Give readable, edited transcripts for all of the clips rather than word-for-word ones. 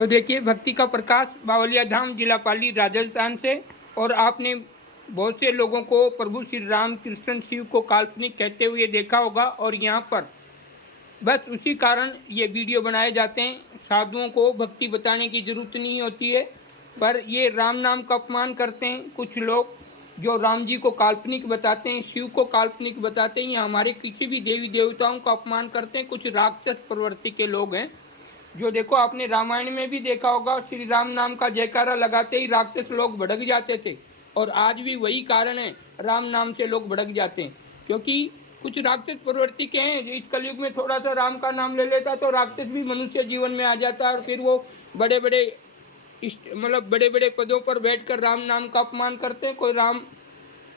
तो देखिए भक्ति का प्रकाश बावलिया धाम जिला पाली राजस्थान से। और आपने बहुत से लोगों को प्रभु श्री राम कृष्ण शिव को काल्पनिक कहते हुए देखा होगा, और यहाँ पर बस उसी कारण ये वीडियो बनाए जाते हैं। साधुओं को भक्ति बताने की जरूरत नहीं होती है, पर ये राम नाम का अपमान करते हैं कुछ लोग, जो राम जी को काल्पनिक बताते हैं, शिव को काल्पनिक बताते हैं, या हमारे किसी भी देवी देवताओं का अपमान करते हैं। कुछ राक्षस प्रवृत्ति के लोग हैं, जो देखो आपने रामायण में भी देखा होगा, श्री राम नाम का जयकारा लगाते ही राक्षस लोग भड़क जाते थे। और आज भी वही कारण है, राम नाम से लोग भड़क जाते हैं, क्योंकि कुछ राक्षस प्रवृत्ति के हैं। इस कलयुग में थोड़ा सा राम का नाम ले लेता तो राक्षस भी मनुष्य जीवन में आ जाता है, और फिर वो बड़े बड़े बड़े बड़े पदों पर बैठकर राम नाम का अपमान करते हैं। कोई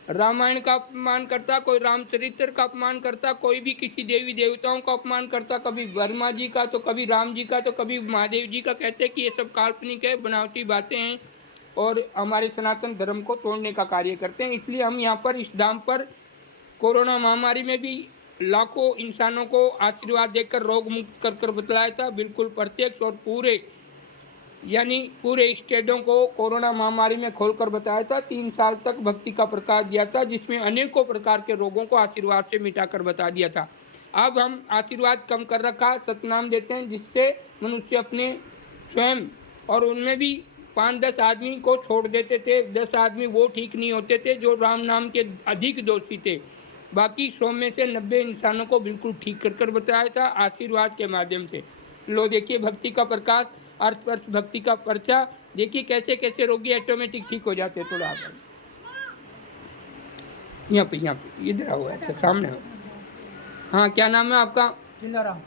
रामायण का अपमान करता, कोई रामचरित्र का अपमान करता, कोई भी किसी देवी देवताओं का अपमान करता, कभी वर्मा जी का तो कभी राम जी का तो कभी महादेव जी का। कहते हैं कि ये सब काल्पनिक है, बनावटी बातें हैं, और हमारे सनातन धर्म को तोड़ने का कार्य करते हैं। इसलिए हम यहाँ पर इस धाम पर कोरोना महामारी में भी लाखों इंसानों को आशीर्वाद देकर रोग मुक्त कर बतलाया था, बिल्कुल प्रत्यक्ष, और पूरे स्टेटों को कोरोना महामारी में खोलकर बताया था। 3 साल तक भक्ति का प्रकाश दिया था, जिसमें अनेकों प्रकार के रोगों को आशीर्वाद से मिटाकर बता दिया था। अब हम आशीर्वाद कम कर रखा, सतनाम देते हैं, जिससे मनुष्य अपने स्वयं, और उनमें भी 5-10 आदमी को छोड़ देते थे। 10 आदमी वो ठीक नहीं होते थे जो राम नाम के अधिक दोषी थे। बाकी 100 में से 90 इंसानों को बिल्कुल ठीक कर बताया था आशीर्वाद के माध्यम से। लो देखिए भक्ति का प्रकाश, अर्थ भक्ति का पर्चा। देखिए कैसे कैसे रोगी ऑटोमेटिक ठीक हो जाते हैं। थोड़ा आप यहाँ पे इधर आओ, अच्छा सामने हो। हाँ, क्या नाम है आपका? दिलाराम।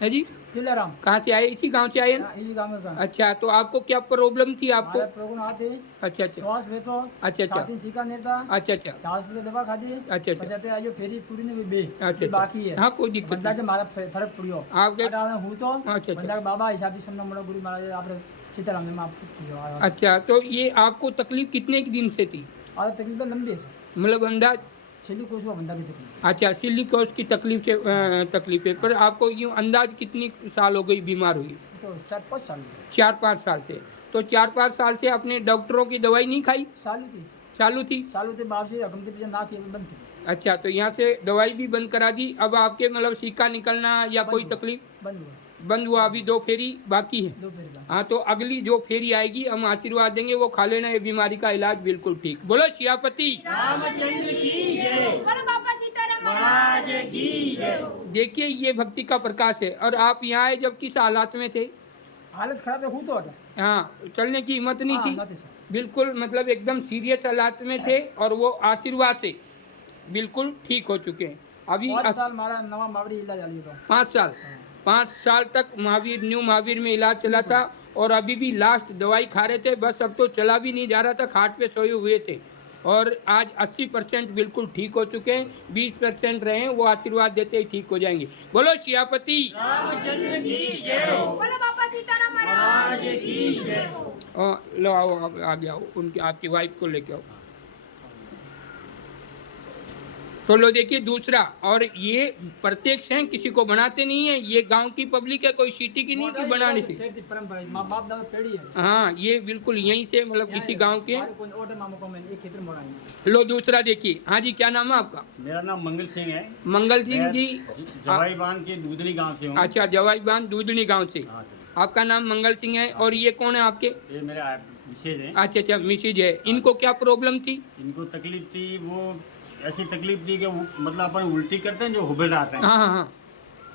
है जी? दिलाराम। कहाँ से आए? इसी गांव से आए? इसी गांव में। अच्छा, तो आपको क्या प्रॉब्लम थी आपको? प्रॉब्लम आते। अच्छा, श्वास लेतो। अच्छा, छाती सीखा नेता। अच्छा, हॉस्पिटल दवा खाती। अच्छा, पछते आयो फेरी पूरी ने बे। अच्छा, बाकी है। हाँ, कोई दिक्कत नहीं। मारा फर्क पड़ियो आपके हूँ तो। अच्छा, बंदा बाबा हिसाब से सुनना मोड़ा गुरु महाराज आप सीताराम में आप। अच्छा, तो ये आपको तकलीफ कितने दिन से थी? और तकलीफ तो लंबी है, मतलब अंदाज? सिलिकोस बंदा की तकलीफ। अच्छा, सिलिकोस की तकलीफ से तकलीफ है। पर आपको यूँ अंदाज कितनी साल हो गई बीमार हुई? तो 4-5 साल। 4-5 साल से। तो 4-5 साल से आपने डॉक्टरों की दवाई नहीं खाई? चालू थी बाप से रकम के पीछे ना की बंद थी। अच्छा, तो यहाँ से दवाई भी बंद करा दी। अब आपके मतलब सीका निकलना या कोई तकलीफ बंद हुआ? अभी 2 फेरी बाकी है। हाँ, तो अगली जो फेरी आएगी हम आशीर्वाद देंगे, वो खा लेना, ये बीमारी का इलाज बिल्कुल ठीक। बोलो सियापति रामचंद्र की जय। देखिए ये भक्ति का प्रकाश है। और आप यहाँ आए जब किस हालात में थे? हालत खराब है, तो हाँ, चलने की हिम्मत नहीं थी, बिल्कुल मतलब एकदम सीरियस हालात में थे, और वो आशीर्वाद से बिल्कुल ठीक हो चुके हैं। अभी 5 साल हमारा नवा महावीर इलाज। 5 साल तक न्यू महावीर में इलाज चला था, और अभी भी लास्ट दवाई खा रहे थे। बस अब तो चला भी नहीं जा रहा था, खाट पे सोए हुए थे, और आज 80% बिल्कुल ठीक हो चुके हैं। 20% रहे हैं, वो आशीर्वाद देते ही ठीक हो जाएंगे। बोलो सियापति रामचंद्र की जय। बोलो बाबा सीताराम महाराज की जय। लो आओ, आगे आओ, उनकी आपकी वाइफ को लेके आओ। तो लो देखिए दूसरा, और ये प्रत्यक्ष हैं, किसी को बनाते नहीं है। ये गांव की पब्लिक है, कोई सिटी की नहीं कि बनानी थी। हाँ, ये बिल्कुल यहीं से मतलब किसी गांव के। लो दूसरा देखिए। हाँ जी, क्या नाम है आपका? मेरा नाम मंगल सिंह है। मंगल सिंह जी जवाई बांध के दूधनी गांव से हूँ। अच्छा, जवाई बांध दूधनी गांव से। आपका नाम मंगल सिंह है। और ये कौन है आपके? ये मेरे मिसेज है। अच्छा, मिसेज है। इनको क्या प्रॉब्लम थी? इनको तकलीफ थी, वो ऐसी तकलीफ थी कि मतलब अपन उल्टी करते हैं, जो हुबेड़ा आता है। हाँ,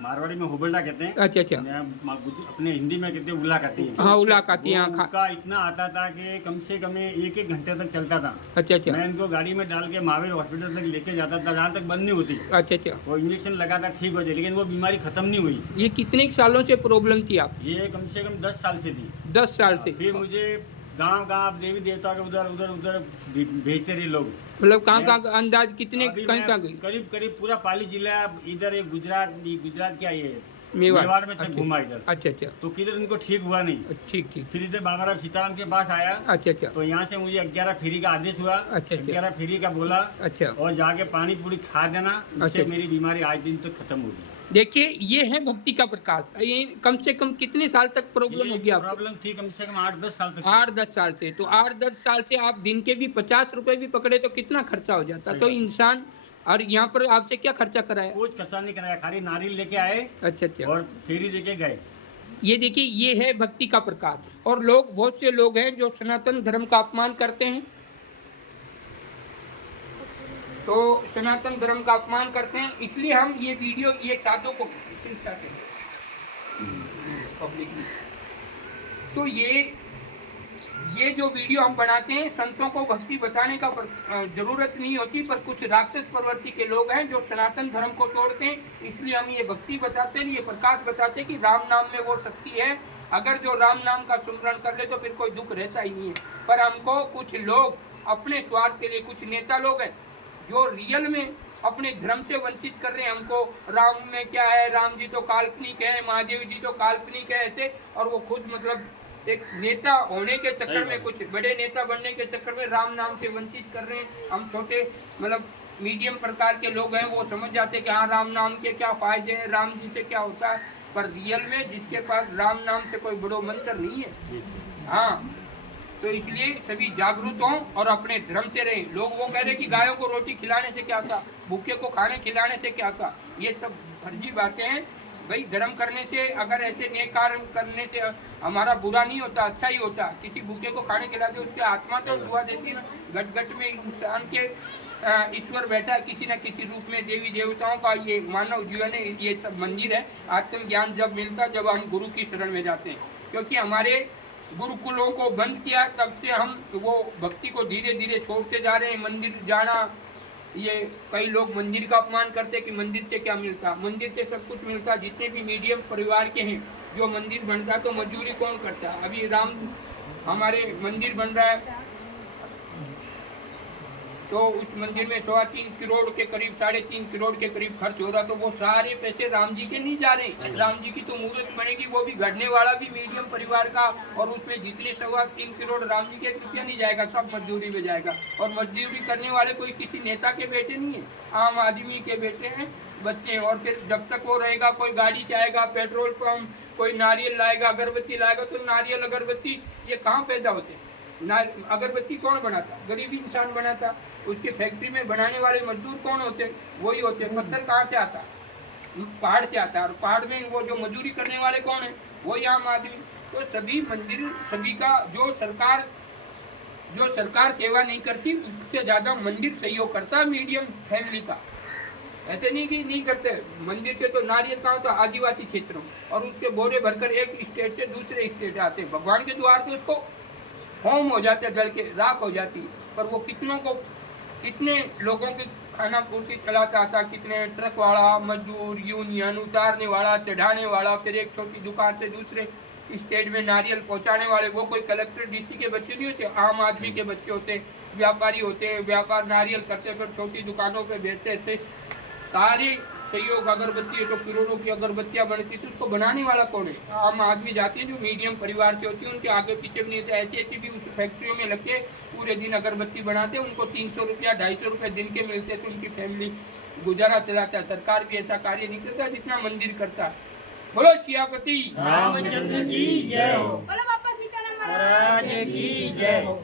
मारवाड़ी में हुबेड़ा कहते हैं। अच्छा, अपने हिंदी में कहते हैं उला कहती है। हाँ, उला कहती है। उनका इतना आता था कि कम से कम 1-1 घंटे तक चलता था। अच्छा। मैं इनको गाड़ी में डाल के महावीर हॉस्पिटल तक लेके जाता था, जहाँ तक बंद नहीं होती। अच्छा। वो इंजेक्शन लगाता ठीक हो जाए, लेकिन वो बीमारी खत्म नहीं हुई। ये कितने सालों से प्रॉब्लम थी आप? ये कम से कम 10 साल से थी। 10 साल से। फिर मुझे गांव देवी देवता के उधर भेजते रहे लोग। मतलब कहाँ अंदाज कितने कहीं गई? करीब पूरा पाली जिला, इधर एक गुजरात क्या ये मेवाड़ में घूमा इधर। अच्छा। तो किधर इनको ठीक हुआ नहीं। ठीक। फिर इधर बाबा राम सीताराम के पास आया। अच्छा। तो यहाँ से मुझे 11 फेरी का आदेश हुआ। अच्छा। 11 फेरी का बोला। अच्छा। और जाके पानी पूरी खा देना, उससे अच्छा। मेरी बीमारी आज दिन तक खत्म हो गई। देखिए ये है भक्ति का प्रकाश। ये कम से कम कितने साल तक प्रॉब्लम होगी आपको? प्रॉब्लम थी कम से कम 8-10 साल तक। 8-10 साल से। तो 8-10 साल से आप दिन के भी 50 रुपए भी पकड़े तो कितना खर्चा हो जाता? तो इंसान, और यहाँ पर आपसे क्या खर्चा कराया? कुछ खर्चा नहीं कराया, खाली नारियल लेके आए अच्छा अच्छा। और फेरी लेके गए। ये देखिए ये है भक्ति का प्रकाश। और लोग, बहुत से लोग हैं जो सनातन धर्म का अपमान करते हैं, तो सनातन धर्म का अपमान करते हैं, इसलिए हम ये वीडियो ये साधु को पब्लिक में, तो ये जो वीडियो हम बनाते हैं, संतों को भक्ति बताने का जरूरत नहीं होती, पर कुछ राक्षस प्रवृत्ति के लोग हैं जो सनातन धर्म को तोड़ते हैं, इसलिए हम ये भक्ति बताते हैं, ये प्रकाश बताते हैं कि राम नाम में वो शक्ति है। अगर जो राम नाम का सुमरण कर ले तो फिर कोई दुख रहता ही नहीं है। पर हमको कुछ लोग अपने स्वार्थ के लिए, कुछ नेता लोग हैं जो रियल में अपने धर्म से वंचित कर रहे हैं हमको। राम में क्या है, राम जी तो काल्पनिक है, महादेव जी तो काल्पनिक है, ऐसे, और वो खुद मतलब एक नेता होने के चक्कर में, कुछ बड़े नेता बनने के चक्कर में राम नाम से वंचित कर रहे हैं। हम छोटे मतलब मीडियम प्रकार के लोग हैं, वो समझ जाते हैं कि हाँ राम नाम के क्या फायदे हैं, राम जी से क्या होता है, पर रियल में जिसके पास राम नाम से कोई बड़ो मंत्र नहीं है। हाँ, तो इसलिए सभी जागरूक हों और अपने धर्म से रहें। लोग वो कह रहे कि गायों को रोटी खिलाने से क्या था, भूखे को खाने खिलाने से क्या था, ये सब फर्जी बातें हैं। भाई धर्म करने से, अगर ऐसे नेक कार्य करने से हमारा बुरा नहीं होता, अच्छा ही होता। किसी भूखे को खाने खिलाते उसकी आत्मा तो दुआ देती है ना। गट गट में इंसान के ईश्वर बैठा है किसी न किसी रूप में। देवी देवताओं का ये मानव जीवन है, ये सब मंदिर है। आत्मज्ञान जब मिलता, जब हम गुरु की शरण में जाते हैं, क्योंकि हमारे गुरुकुलों को बंद किया, तब से हम वो भक्ति को धीरे धीरे छोड़ते जा रहे हैं। मंदिर जाना, ये कई लोग मंदिर का अपमान करते कि मंदिर से क्या मिलता, मंदिर से सब कुछ मिलता। जितने भी मीडियम परिवार के हैं, जो मंदिर बनता तो मजदूरी कौन करता? अभी राम हमारे मंदिर बन रहा है, तो उस मंदिर में 3.25 करोड़ के करीब, 3.5 करोड़ के करीब खर्च हो रहा, तो वो सारे पैसे राम जी के नहीं जा रहे। राम जी की तो मूर्त बनेगी, वो भी गढ़ने वाला भी मीडियम परिवार का, और उसमें जितने 3.25 करोड़ राम जी के रुपया नहीं जाएगा, सब मजदूरी में जाएगा। और मजदूरी करने वाले कोई किसी नेता के बेटे नहीं है, आम आदमी के बेटे हैं, बच्चे हैं। और फिर जब तक वो रहेगा, कोई गाड़ी चाहेगा, पेट्रोल पंप, कोई नारियल लाएगा, अगरबत्ती लाएगा, तो नारियल अगरबत्ती ये कहाँ पैदा होते? अगरबत्ती कौन बनाता? गरीब इंसान बनाता। उसके फैक्ट्री में बनाने वाले मजदूर कौन होते? वही होते। पत्थर कहाँ से आता? पहाड़ से आता है। और पहाड़ में वो जो मजदूरी करने वाले कौन है? वही आम आदमी। तो सभी मंदिर, सभी का जो सरकार सेवा नहीं करती, उससे ज्यादा मंदिर सहयोग करता है मीडियम फैमिली का। ऐसे नहीं कि नहीं करते। मंदिर से तो नारियल कहाँ होता? आदिवासी क्षेत्रों, और उसके बोरे भरकर एक स्टेट से दूसरे स्टेट आते। भगवान के द्वार से उसको होम हो जाते, जल के राख हो जाती। पर वो कितने लोगों की खाना पूर्ति चलाता था, कितने ट्रक वाला, मजदूर, यूनियन, उतारने वाला, चढ़ाने वाला, फिर एक छोटी दुकान से दूसरे स्टेट में नारियल पहुंचाने वाले। वो कोई कलेक्टर डीसी के बच्चे नहीं होते, आम आदमी के बच्चे होते, व्यापारी होते, व्यापार नारियल करते, फिर छोटी दुकानों पे बेचते थे। सारे सहयोग अगरबत्ती है, तो करोड़ों की अगरबत्तियां बनती थी, उसको बनाने वाला कौन है? आम आदमी जाते हैं जो मीडियम परिवार से होती है, उनके आगे पीछे भी नहीं होते। ऐसी भी उस फैक्ट्रियों में लगे पूरे दिन अगरबत्ती बनाते, उनको 300 रुपया 250 रुपये दिन के मिलते थे, उनकी फैमिली गुजारा चलाता है। सरकार भी ऐसा कार्य नहीं करता जितना मंदिर करता है। बोलो सियापति रामचंद्र की जय हो। बोलो बापा सीताराम महाराज की जय हो।